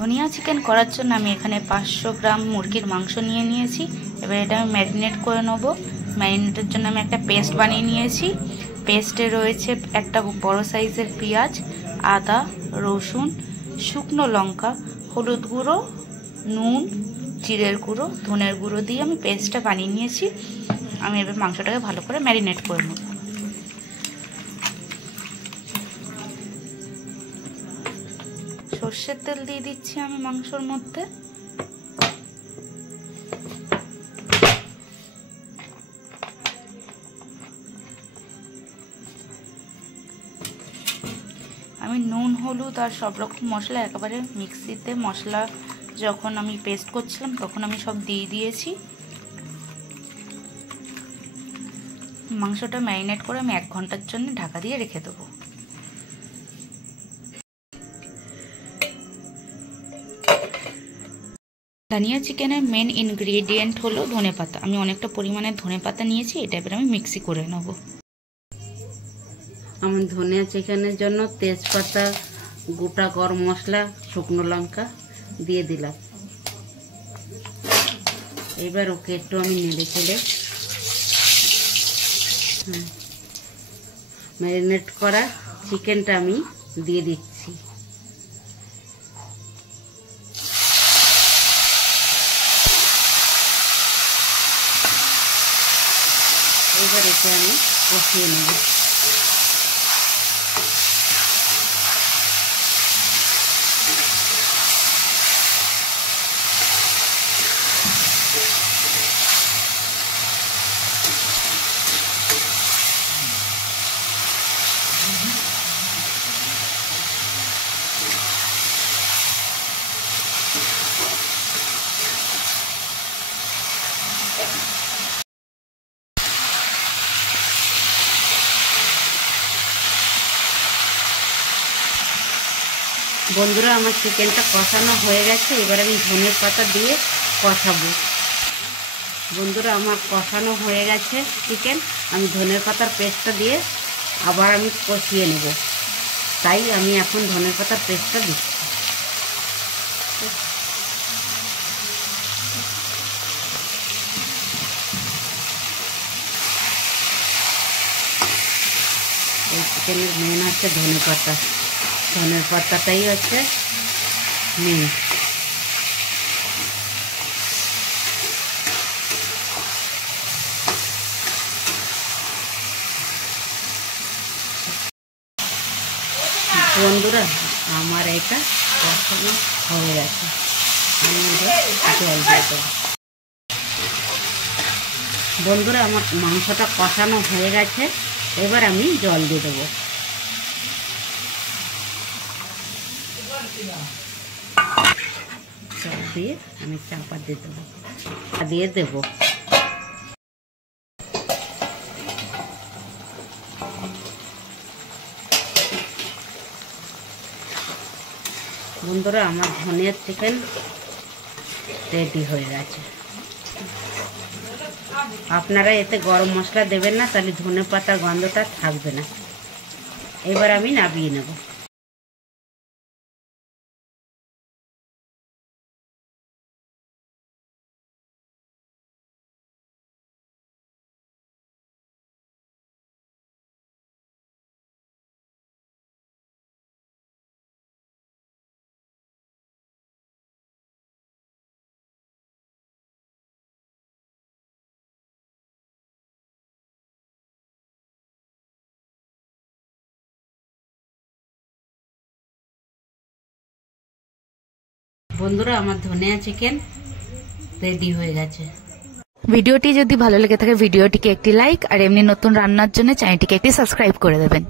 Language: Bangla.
ধনিয়া চিকেন করার জন্য আমি এখানে 500 গ্রাম মুরগির মাংস নিয়ে নিয়েছি। এবার এটা আমি ম্যারিনেট করে নেব। ম্যারিনেটের জন্য আমি একটা পেস্ট বানিয়ে নিয়েছি। পেস্টে রয়েছে একটা বড় সাইজের পেঁয়াজ, আদা, রসুন, শুকনো লঙ্কা, হলুদ গুঁড়ো, নুন, জিরের গুঁড়ো, ধনের গুঁড়ো দিয়ে আমি পেস্টটা বানিয়ে নিয়েছি। আমি এবার মাংসটাকে ভালো করে ম্যারিনেট করে নেব। সর্ষের তেল দিয়ে দিচ্ছি আমি মাংসর মধ্যে। আমি নুন, হলুদ আর সব রকম মশলা একেবারে মিক্সিতে মশলা যখন আমি পেস্ট করছিলাম তখন আমি সব দিয়ে দিয়েছি। মাংসটা ম্যারিনেট করে আমি 1 ঘন্টার জন্য ঢাকা দিয়ে রেখে দেবো। ধনিয়া চিকেনের মেন ইনগ্রেডিয়েন্ট হলো ধনেপাতা। আমি অনেকটা পরিমাণে ধনেপাতা নিয়েছি, এটা এবার আমি মিক্সি করে নেব। আমার ধনিয়া চিকেনের জন্য তেজপাতা, গোটা গরম মশলা, শুকনো লঙ্কা দিয়ে দিলাম। এবার ওকে একটু আমি নেড়ে চেড়ে ম্যারিনেট করা চিকেনটা আমি দিয়ে দিচ্ছি। এবার এতে আমি কষিয়ে নেব। বন্ধুরা, আমার চিকেনটা কষানো হয়ে গেছে। এবার আমি ধনের পাতা দিয়ে কষাবো। বন্ধুরা, আমার কষানো হয়ে গেছে চিকেন। আমি ধনের পাতার পেস্টটা দিয়ে আবার আমি কষিয়ে নেব, তাই আমি এখন ধনের পাতার পেস্টটা দিচ্ছি। এই চিকেনের মেন হচ্ছে ধনে পাতা। ধনের পাতাটাই হচ্ছে মেন। বন্ধুরা, আমার এটা কষানো হয়ে গেছে। আমি জল দিয়ে দেবো। বন্ধুরা, আমার মাংসটা কষানো হয়ে গেছে। এবার আমি জল দিয়ে দেবো। জল দিয়ে আমি চাপা দিয়ে দেবো। দিয়ে দেবো। বন্ধুরা, আমার ধনিয়ার চিকেন রেডি হয়ে গেছে। আপনারা এতে গরম মশলা দেবেন না, তাহলে ধনে পাতার গন্ধটা থাকবে না। এবার আমি নামিয়ে নেব। বন্ধুরা, আমার ধনিয়া চিকেন রেডি হয়ে গেছে। ভিডিওটি যদি ভালো লেগে থাকে ভিডিওটিকে একটি লাইক আর এমনি নতুন রান্নার জন্য চ্যানেলটিকে একটি সাবস্ক্রাইব করে দেবেন।